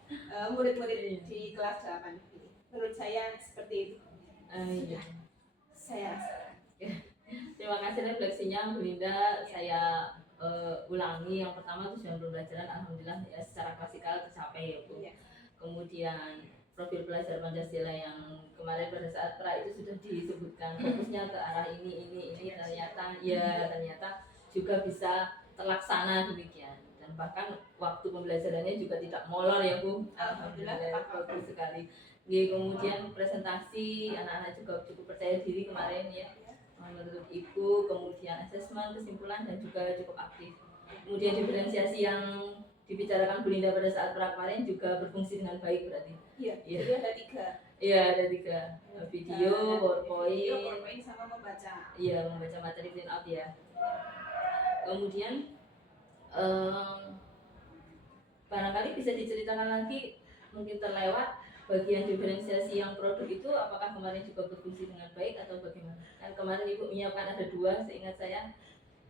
murid-murid di kelas 8 ini. Menurut saya seperti itu. Sudah saya rasakan. Terima kasih refleksinya Bu Linda. Saya ulangi, yang pertama tujuan pembelajaran alhamdulillah ya secara klasikal tercapai ya Bu. Kemudian profil pelajar Pancasila yang kemarin pada saat pra itu sudah disebutkan, fokusnya ke arah ini ternyata juga bisa terlaksana demikian, dan bahkan waktu pembelajarannya juga tidak molor ya Bu. Alhamdulillah bagus sekali. Kemudian presentasi, anak-anak juga cukup percaya diri kemarin ya, menurut Ibu. Kemudian asesmen, kesimpulan, dan juga cukup aktif. Kemudian diferensiasi yang dibicarakan Bu Linda pada saat pra kemarin juga berfungsi dengan baik berarti. Iya, Iya. jadi ada 3. Iya, ada 3. Video, PowerPoint, sama membaca. iya, membaca materi print out ya. Kemudian barangkali bisa diceritakan lagi, mungkin terlewat bagian diferensiasi yang produk itu apakah kemarin juga berfungsi dengan baik atau bagaimana? Kan kemarin Ibu menyiapkan ada 2, seingat saya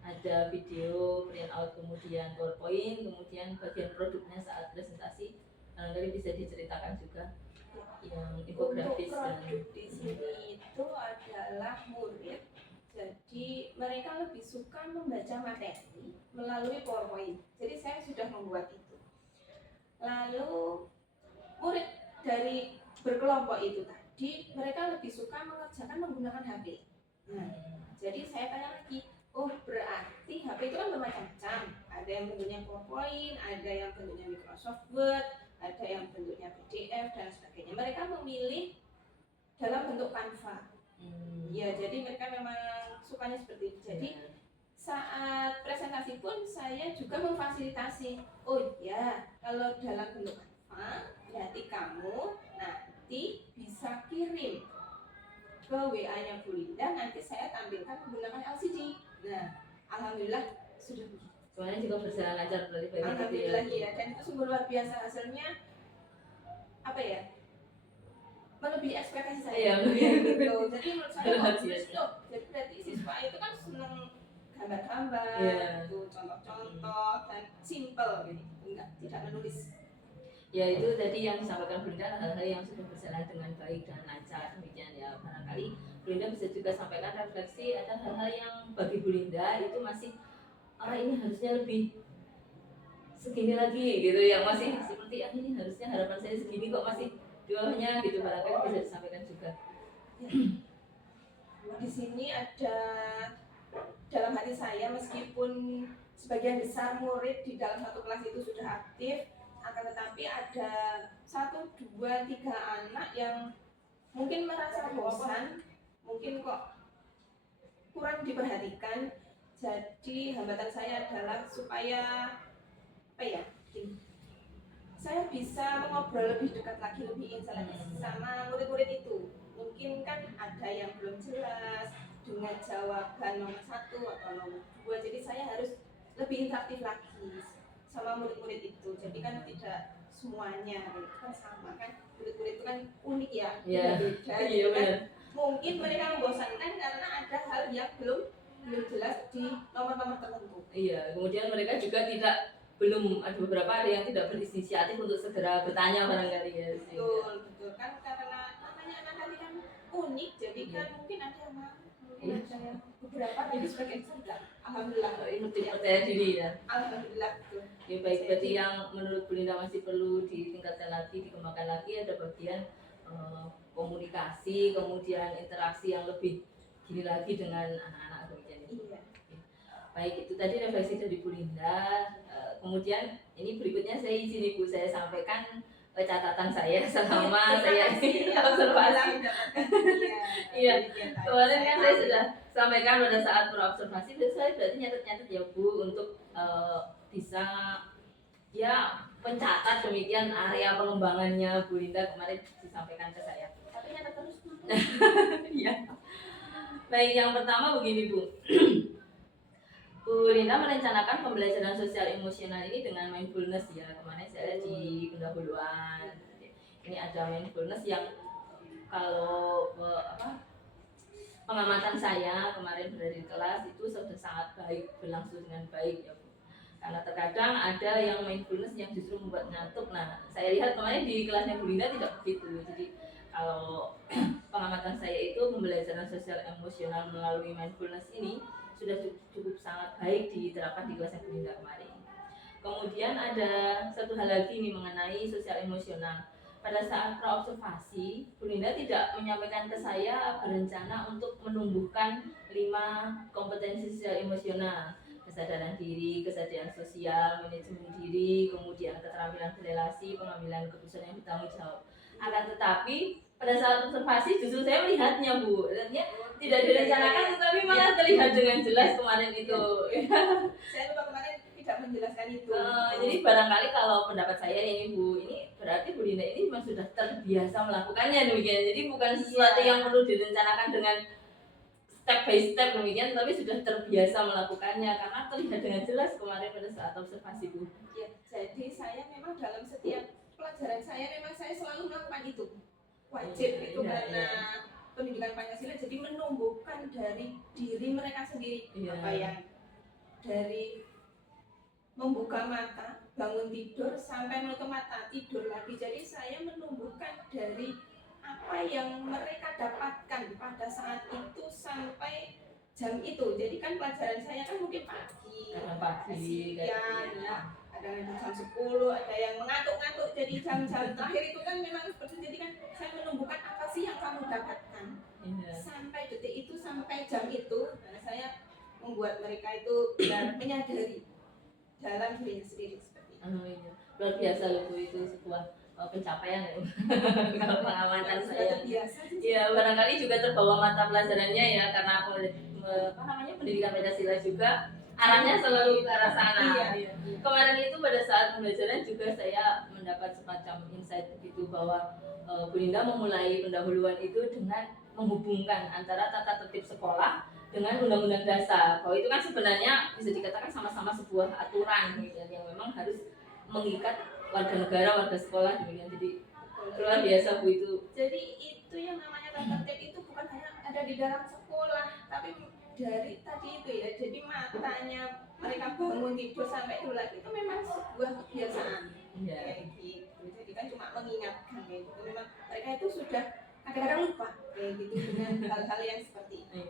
ada video, print out, kemudian PowerPoint, kemudian bagian produknya saat presentasi. Barangkali bisa diceritakan juga yang infografis Untuk dan produk di sini itu adalah murid. Jadi mereka lebih suka membaca materi melalui PowerPoint. Jadi saya sudah membuat itu. Lalu murid dari berkelompok itu tadi mereka lebih suka mengerjakan menggunakan HP. Nah, jadi saya tanya lagi, oh berarti HP itu kan bermacam-macam. Ada yang bentuknya PowerPoint, ada yang bentuknya Microsoft Word, ada yang bentuknya PDF dan sebagainya. Mereka memilih dalam bentuk Canva. Ya, jadi mereka memang sukanya seperti itu. Jadi saat presentasi pun saya juga memfasilitasi. Oh ya, kalau dalam bentuk Canva, berarti kamu nanti bisa kirim ke WA-nya Bu Linda. Nanti saya tampilkan menggunakan LCD. Nah, alhamdulillah sudah begitu. semuanya juga berjalan lancar berarti baik. Alhamdulillah ya, dan itu sungguh luar biasa hasilnya. Apa ya? Melebihi ekspektasi saya. Iya, gitu. Jadi menurut saya Luar bagus biasa. loh. Jadi berarti siswa itu kan seneng gambar-gambar, Iya. gitu, contoh-contoh dan simple gitu. Enggak, tidak menulis. Ya itu tadi yang disampaikan Bu Linda hal-hal yang sudah berjalan dengan baik dan lancar demikian ya. Barangkali Bu Linda bisa juga sampaikan refleksi ada hal-hal yang bagi Bu Linda itu masih ini harusnya lebih segini lagi gitu, yang masih seperti ini harusnya harapan saya segini kok masih di bawahnya gitu, barangkali bisa disampaikan juga. Di sini ada dalam hati saya, meskipun sebagian besar murid di dalam satu kelas itu sudah aktif, akan tetapi ada 1, 2, 3 anak yang mungkin merasa bosan, mungkin kok kurang diperhatikan. Jadi hambatan saya adalah supaya saya bisa mengobrol lebih dekat lagi, lebih insan lagi sama murid-murid itu. Mungkin kan ada yang belum jelas dengan jawaban nomor 1 atau nomor 2, jadi saya harus lebih interaktif lagi sama murid-murid itu. Jadi kan tidak semuanya kan sama kan, murid-murid itu kan unik ya, Iya. beda. Iya Jadi kan benar. mungkin mereka membosankan karena ada hal yang belum jelas di nomor-nomor tertentu. Iya, kemudian mereka juga belum ada beberapa ada yang tidak berinisiatif untuk segera bertanya barangkali ya. Betul kan, karena namanya anak tadi kan unik, jadi kan mungkin ada yang mau, mungkin ada yang beberapa, tapi sebagian besar enggak. Alhamdulillah. Ini percaya diri ya. Alhamdulillah betul. Ya baik, berarti yang menurut Bu Linda masih perlu ditingkatkan lagi, dikembangkan lagi ada bagian komunikasi, kemudian interaksi yang lebih gini lagi dengan anak-anak demikian. Iya. Baik, itu tadi refleksi dari Bu Linda. Kemudian ini berikutnya saya izin Ibu saya sampaikan catatan saya selama saya observasi. Iya, kemarin kan saya sudah sampaikan pada saat berobservasi, saya berarti nyatet-nyatet ya Bu untuk bisa ya pencatat demikian area pengembangannya Bu Linda kemarin disampaikan ke saya. Tapi nyatet terus. Iya. Baik, yang pertama begini Bu. Bu Linda merencanakan pembelajaran sosial emosional ini dengan mindfulness ya. Kemarin saya lihat di pendahuluan. Ini ada mindfulness yang kalau pengamatan saya kemarin berada di kelas itu sudah sangat baik, berlangsung dengan baik ya Bu. Karena terkadang ada yang mindfulness yang justru membuat ngantuk. Nah, saya lihat kemarin di kelasnya Bu Linda tidak begitu. Jadi kalau pengamatan saya itu pembelajaran sosial emosional melalui mindfulness ini sudah cukup sangat baik diterapkan di kelas yang Bu Linda kemarin. Kemudian ada satu hal lagi nih mengenai sosial emosional. Pada saat praobservasi, Bu Linda tidak menyampaikan ke saya berencana untuk menumbuhkan 5 kompetensi sosial emosional. Kesadaran diri, kesadaran sosial, manajemen diri, kemudian keterampilan berrelasi, pengambilan keputusan yang bertanggung jawab. Akan tetapi pada saat observasi justru saya melihatnya Bu, artinya tidak direncanakan tetapi malah terlihat dengan jelas kemarin itu. Saya lupa kemarin tidak menjelaskan itu. Jadi barangkali kalau pendapat saya nih Bu, ini berarti Bu Linda ini memang sudah terbiasa melakukannya demikian. Jadi bukan sesuatu yang perlu direncanakan dengan step by step demikian, tapi sudah terbiasa melakukannya karena terlihat dengan jelas kemarin pada saat observasi Bu. Ya, jadi saya memang dalam setiap pelajaran saya memang saya selalu melakukan itu. Wajib itu karena pendidikan Pancasila, jadi menumbuhkan dari diri mereka sendiri apa yang dari membuka mata, bangun tidur sampai menutup mata, tidur lagi. Jadi saya menumbuhkan dari apa yang mereka dapatkan pada saat itu sampai jam itu. Jadi kan pelajaran saya kan mungkin pagi, siang, ya. Ada yang jam 10, ada yang mengantuk-ngantuk. Jadi jam-jam terakhir itu kan memang seperti, jadi kan saya menumbuhkan apa sih yang kamu dapatkan sampai detik itu, sampai jam itu. Nah, saya membuat mereka itu benar menyadari dalam dirinya sendiri seperti itu. Luar biasa loh Bu, itu sebuah pencapaian ya kalau pengamatan saya. Ya barangkali juga terbawa mata pelajarannya ya, karena pendidikan Pancasila juga arahnya selalu ke arah sana. Kemarin itu pada saat pembelajaran juga saya mendapat semacam insight begitu bahwa Bu Linda memulai pendahuluan itu dengan menghubungkan antara tata tertib sekolah dengan undang-undang dasar, bahwa itu kan sebenarnya bisa dikatakan sama-sama sebuah aturan gitu, yang memang harus mengikat warga negara, warga sekolah demikian. Jadi luar biasa Bu itu. Jadi itu yang namanya tata tertib itu bukan hanya ada di dalam sekolah, tapi dari tadi itu ya. Jadi matanya mereka bangun tidur sampai dulu lagi itu memang sebuah kebiasaan. Kayak gitu. Jadi kan cuma mengingatkan kayak gitu. Memang mereka itu sudah kadang-kadang lupa kayak gitu dengan hal-hal yang seperti itu.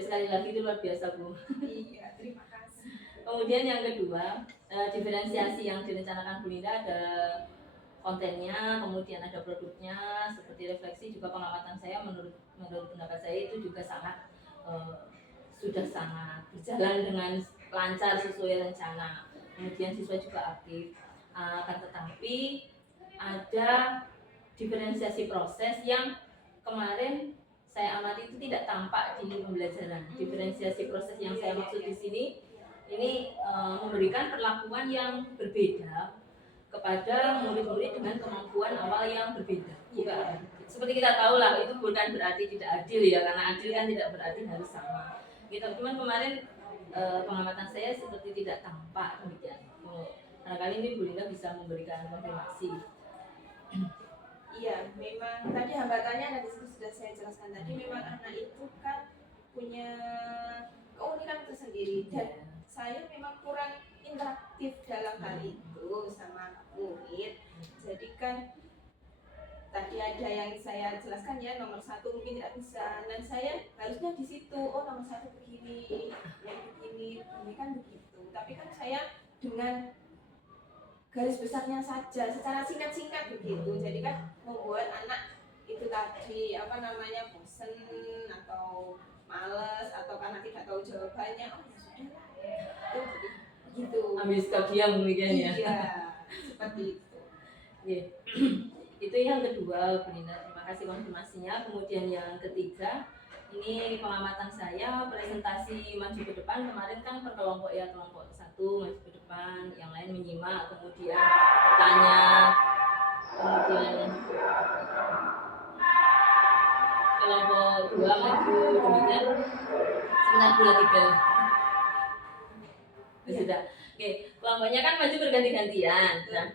Sekali lagi itu luar biasa Bu. Iya, terima kasih. Kemudian yang kedua, diferensiasi yang direncanakan Bu Linda ada kontennya, kemudian ada produknya, seperti refleksi juga pengamatan saya menurut pendapat saya itu juga sudah sangat berjalan dengan lancar sesuai rencana. Kemudian siswa juga aktif, akan tetapi ada diferensiasi proses yang kemarin saya amati itu tidak tampak di pembelajaran. Diferensiasi proses yang saya maksud di sini ini memberikan perlakuan yang berbeda kepada murid-murid dengan kemampuan awal yang berbeda. Bukan seperti kita tahu lah, itu bukan berarti tidak adil ya, karena adil kan tidak berarti harus sama. Gitu. Cuman kemarin pengamatan saya seperti tidak tampak demikian. Kali ini Bu Linda bisa memberikan konfirmasi. Iya, memang tadi hambatannya ada di situ sudah saya jelaskan tadi. Memang anak itu kan punya keunikan tersendiri dan saya memang kurang interaktif dalam hal itu sama murid. Jadi kan tadi ada yang saya jelaskan ya, nomor 1 mungkin tidak bisa, dan saya harusnya di situ, oh nomor 1 begini, yang begini, ini kan begitu. Tapi kan saya dengan garis besarnya saja, secara singkat-singkat begitu. Jadi kan membuat anak itu tadi bosen atau males atau karena tidak tahu jawabannya, oh ya sudah lah, itu begitu. Ambil sikap diam demikian ya. Iya, seperti itu. Yeah. Itu yang kedua Bu Linda, terima kasih konfirmasinya. Kemudian yang ketiga, ini pengamatan saya presentasi maju ke depan. Kemarin kan per kelompok ya, kelompok 1 maju ke depan, yang lain menyimak, kemudian bertanya, kemudian kelompok 2 maju, kemudian sebentar Bu lagi sudah. Oke, kelompoknya kan maju berganti-gantian. Nah,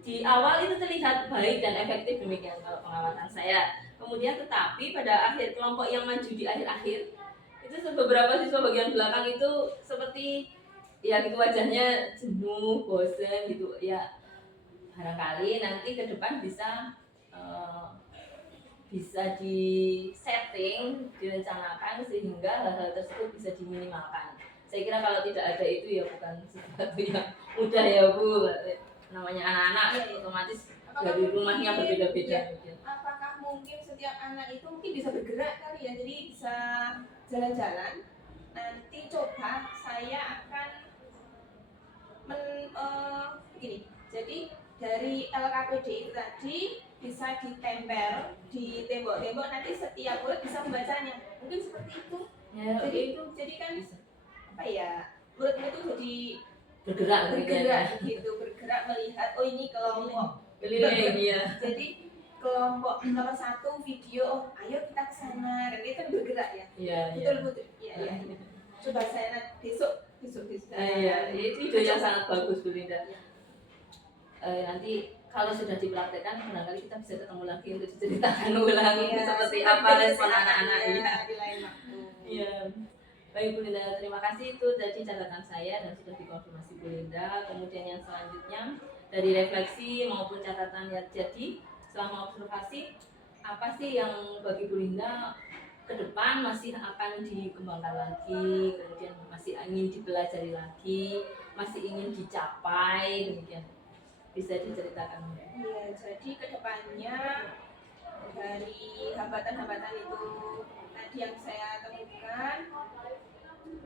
di awal itu terlihat baik dan efektif demikian kalau pengamatan saya. Kemudian tetapi pada akhir kelompok yang maju di akhir-akhir itu beberapa siswa bagian belakang itu seperti ya gitu wajahnya jenuh, bosan gitu ya. Barangkali nanti ke depan bisa di setting, direncanakan sehingga hal-hal tersebut bisa diminimalkan. Saya kira kalau tidak ada itu ya bukan sesuatu yang mudah ya Bu. Namanya anak-anak otomatis dari rumahnya berbeda-beda. Apakah mungkin setiap anak itu mungkin bisa bergerak kali ya, jadi bisa jalan-jalan. Nanti coba saya akan begini. Jadi dari LKPD itu tadi bisa ditempel di tembok-tembok, nanti setiap murid bisa membacanya. Mungkin seperti itu. Ya, jadi kan bisa. muridmu itu jadi bergerak gitu, bergerak melihat oh ini kelompok keliling ya. jadi kelompok nomor 1 video, oh ayo kita ke sana, dan itu kan bergerak ya. Iya. Betul. Iya. Coba saya besok. Iya, itu ide yang sangat bagus Bu Linda. Nanti kalau sudah dipraktekkan, barangkali kita bisa ketemu lagi untuk diceritakan ulang seperti apa respon anak-anak ya. Di lain waktu. Iya. Baik Bu Linda, terima kasih, itu tadi catatan saya dan sudah dikonfirmasi Bu Linda. Kemudian yang selanjutnya dari refleksi maupun catatan yang jadi selama observasi, apa sih yang bagi Bu Linda ke depan masih akan dikembangkan lagi, kemudian masih ingin dipelajari lagi, masih ingin dicapai, demikian. Bisa diceritakan? Iya, jadi kedepannya dari hambatan-hambatan itu tadi yang saya temukan,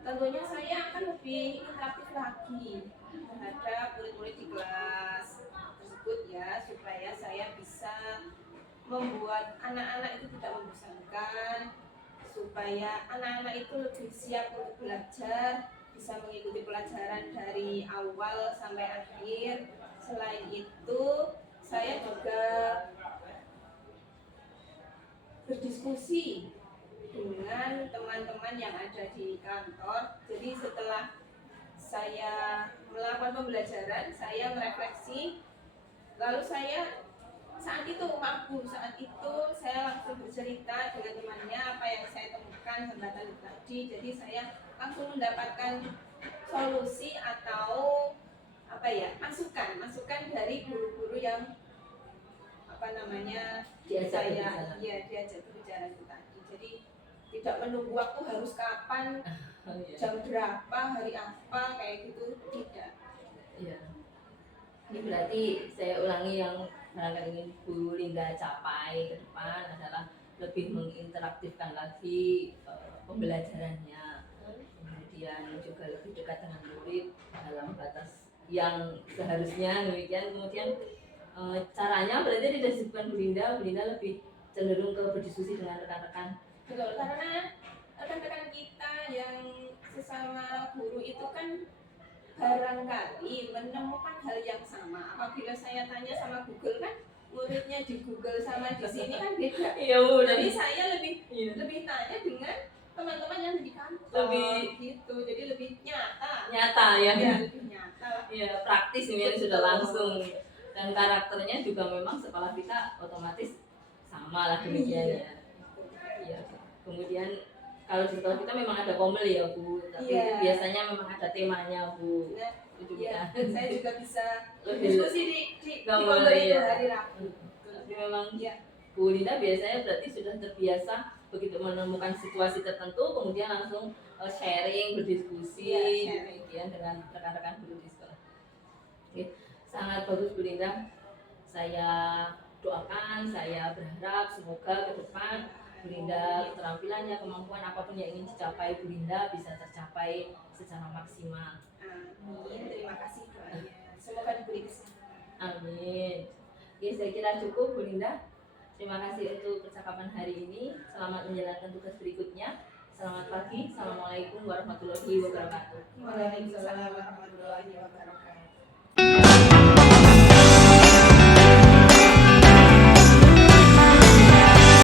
tentunya saya akan lebih interaktif lagi terhadap murid-murid di kelas tersebut ya, supaya saya bisa membuat anak-anak itu tidak membosankan, supaya anak-anak itu lebih siap untuk belajar, bisa mengikuti pelajaran dari awal sampai akhir. Selain itu, saya juga berdiskusi dengan teman-teman yang ada di kantor. Jadi setelah saya melakukan pembelajaran, saya merefleksi, lalu saya saat itu saya langsung bercerita dengan temannya apa yang saya temukan hambatan tadi. Jadi saya langsung mendapatkan solusi atau masukan dari guru-guru yang diajak berbicara itu tadi. Jadi tidak menunggu waktu harus kapan, jam berapa, hari apa kayak gitu, tidak. Iya. Ini berarti saya ulangi yang barangkali ingin Bu Linda capai ke depan adalah lebih menginteraktifkan lagi pembelajarannya, kemudian juga lebih dekat dengan murid dalam batas yang seharusnya demikian. Kemudian caranya berarti tidak disebutkan Bu Linda lebih cenderung ke berdiskusi dengan rekan-rekan. Betul, karena rekan-rekan kita yang sesama guru itu kan barangkali menemukan hal yang sama. Apabila saya tanya sama Google kan muridnya di Google sama di sini kan beda. Iya Bu. Jadi saya lebih tanya dengan teman-teman yang di kantor gitu. Jadi lebih nyata ya. Iya, lebih nyata lah. Iya, praktis ini sudah langsung. Dan karakternya juga memang sekolah kita otomatis sama lah demikian ya. Iya. Kemudian kalau di sekolah kita memang ada komel ya Bu, tapi biasanya memang ada temanya Bu. Iya, saya juga bisa Lebih diskusi di komel itu hari Rabu. Tapi memang Bu Linda biasanya berarti sudah terbiasa begitu menemukan situasi tertentu kemudian langsung sharing, berdiskusi demikian dengan rekan-rekan guru di sekolah. Oke, sangat bagus Bu Linda. Saya doakan, saya berharap semoga ke depan Bu Linda keterampilannya, kemampuan apapun yang ingin dicapai Bu Linda bisa tercapai secara maksimal. Amin. Terima kasih doanya. Semoga diberi kesehatan. Amin. Oke, saya kira cukup Bu Linda. Terima kasih untuk percakapan hari ini. Selamat menjalankan tugas berikutnya. Selamat pagi. Assalamualaikum warahmatullahi wabarakatuh. Waalaikumsalam warahmatullahi wabarakatuh.